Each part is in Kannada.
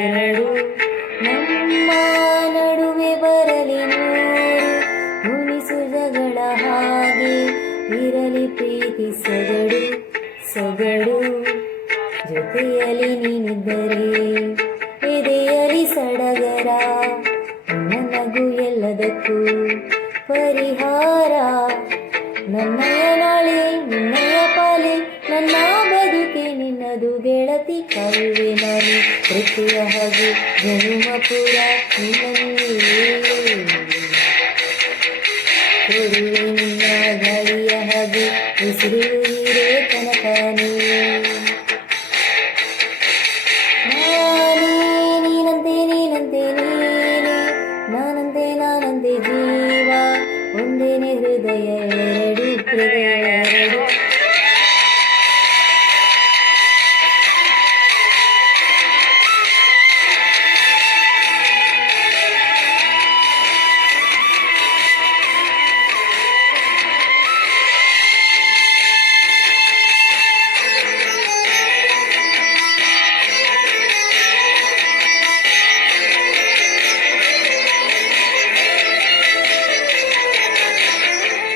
ಎರಡು ನಮ್ಮ ನಡುವೆ ಬರಲಿ ನೂರು ಮುನಿಸು ಜಗಳ ಹಾಗೆ ಇರಲಿ ಪ್ರೀತಿ ಸೊಗಡು ಸೊಗಡು ಜೊತೆಯಲ್ಲಿ ನೀನಿದ್ದರೆ ಎದೆಯಲಿ ಸಡಗರ ನನಗೂ ಎಲ್ಲದಕ್ಕೂ ಪರಿಹಾರ ನನ್ನಯ ನಾಳೆ ನಿನ್ನಯ ಪಾಲೆ ನನ್ನ ಬದುಕೆ ನಿನ್ನದು ಗೆಳತಿ ಕಾಯುವೆ ನಾನು ತೃಪ್ತಿಯ ಹಾಗೆ ಜನುಮ ಪುರ ನಿನ್ನನ್ನೇ ಕೊಡುವೆ ನಿನ್ನ ಗಾಳಿಯ ಹಾಗೆ ಉಸಿರು ಇರೋ ತನಕ ನೀನಂತೆ ನೀನಂತೆ ನೀನೆ ನಾನಂತೆ ನಾನಂತೆ ಜೀವ ಒಂದೇನೆ ಹೃದಯ ಎರಡು ಹೃದಯ ಎರಡು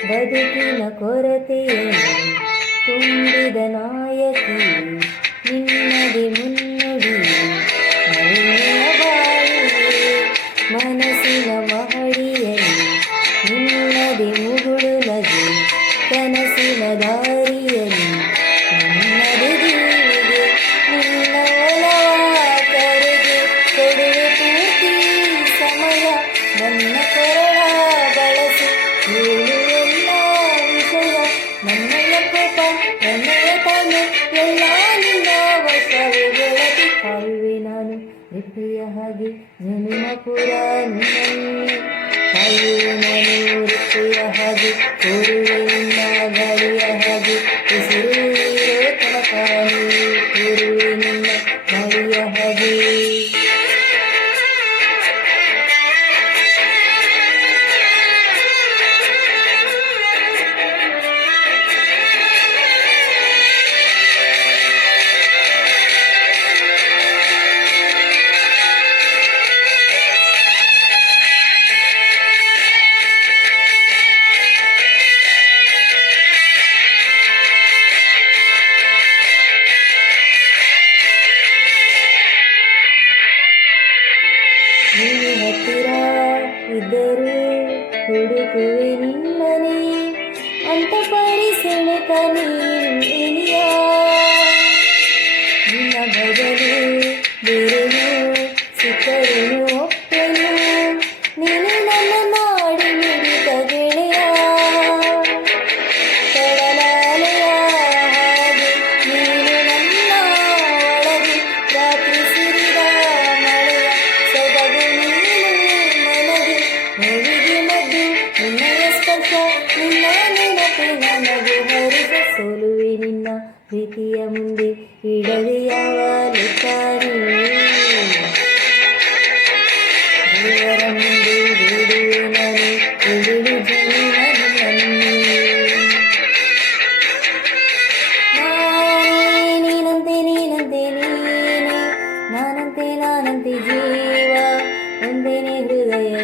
ಬದುಕಿನ ಕೊರತೆಯನ್ನು ತುಂಬಿದ ನಾಯಕಿ ನಿನ್ನದೆ ಮುನ್ನುಡಿ ಮಳೆಯ ಬಾಳಿಗೆ ಮನಸ್ಸಿನ ಮಹಡಿಯಲ್ಲಿ ನಿನ್ನದೆ ಮುಗುಳು ನಗೆ ಕನಸಿನ ದಾರಿಯಲ್ಲಿ ನಿನ್ನದೆ ದೀವಿಗೆ ನಿನ್ನ ಒಲವ ಕರೆಗೆ ಕೊಡುವೆ ಪೂರ್ತಿ ಸಮಯ ನನ್ನ ಕೊರಳ ಬಳಸಿ ನನ್ನಯ ಕೋಪ ನನ್ನಯ ತಾನೆ ಎಲ್ಲ ನಿನ್ನ ವಶವೇ ಗೆಳತಿ ಕಾಯುವೆ ನಾನು ರಿಪ್ಪಿಯ ಹಾಗೆ ಜನುಮ ಪುರ ನಿನ್ನನ್ನೇ ಕಾಯುವೆ ನಾನು ರಿಪ್ಪಿಯ ಹಾಗೆ ಕೋರುವೆ ನಿನ್ನ ಗಾಳಿಯ ಹಾಗೆ ಉಸಿರು ಇರೋ ತನಕ ಕೋರುವೆ ನಿನ್ನ ಗಾಳಿಯ ಹಾಗೆ ನೀನು ಹತ್ತಿರ ಇದ್ದರೂ ಹುಡುಕುವೆ ನಿನ್ನನೆ ಅಂತ ಪರಿಸೆಳೆತ ನೀನು ಇನಿಯ ನಿನ್ನ ಬದಲು ಬೇರೆನು ಸಿಕ್ಕರೇನು ಒಪ್ಪೆನು ನೀನು ನನ್ನ ನಾಡಿ ಮಿಡಿದ ಗೆಳೆಯ ಕಡಲಾಲೆಯ ಹಾಗೆ ನೀನು ನನ್ನ ಒಳಗೆ ರಾತ್ರಿ ಸುರಿದ ಮಳೆಯ ಸೊಬಗು ನೀನು ನನಗೆ ನೋವಿಗೆ ಮದ್ದು ನಿನ್ನಯ ಸ್ಪರ್ಶ ನಿನ್ನ ನೆನಪು ನನಗೆ ಹರಿದ ಸೋಲುವೆ ನಿನ್ನ ಪ್ರೀತಿಯ ಮುಂದೆ ಇಡದೆ ಯಾವ ಲೆಕ್ಕನೇ ದೇವರ ಮುಂದೆ ಬೇಡುವೆ ನಾನು ಎದುರು ಜೀವ ನಿನ್ನನ್ನೇ ನೀನಂತೆ ನೀನಂತೆ ನೀನೆ ನಾನಂತೆ ನಾನಂತೆ ಜೀವ ಒಂದೇನೆ ಹೃದಯ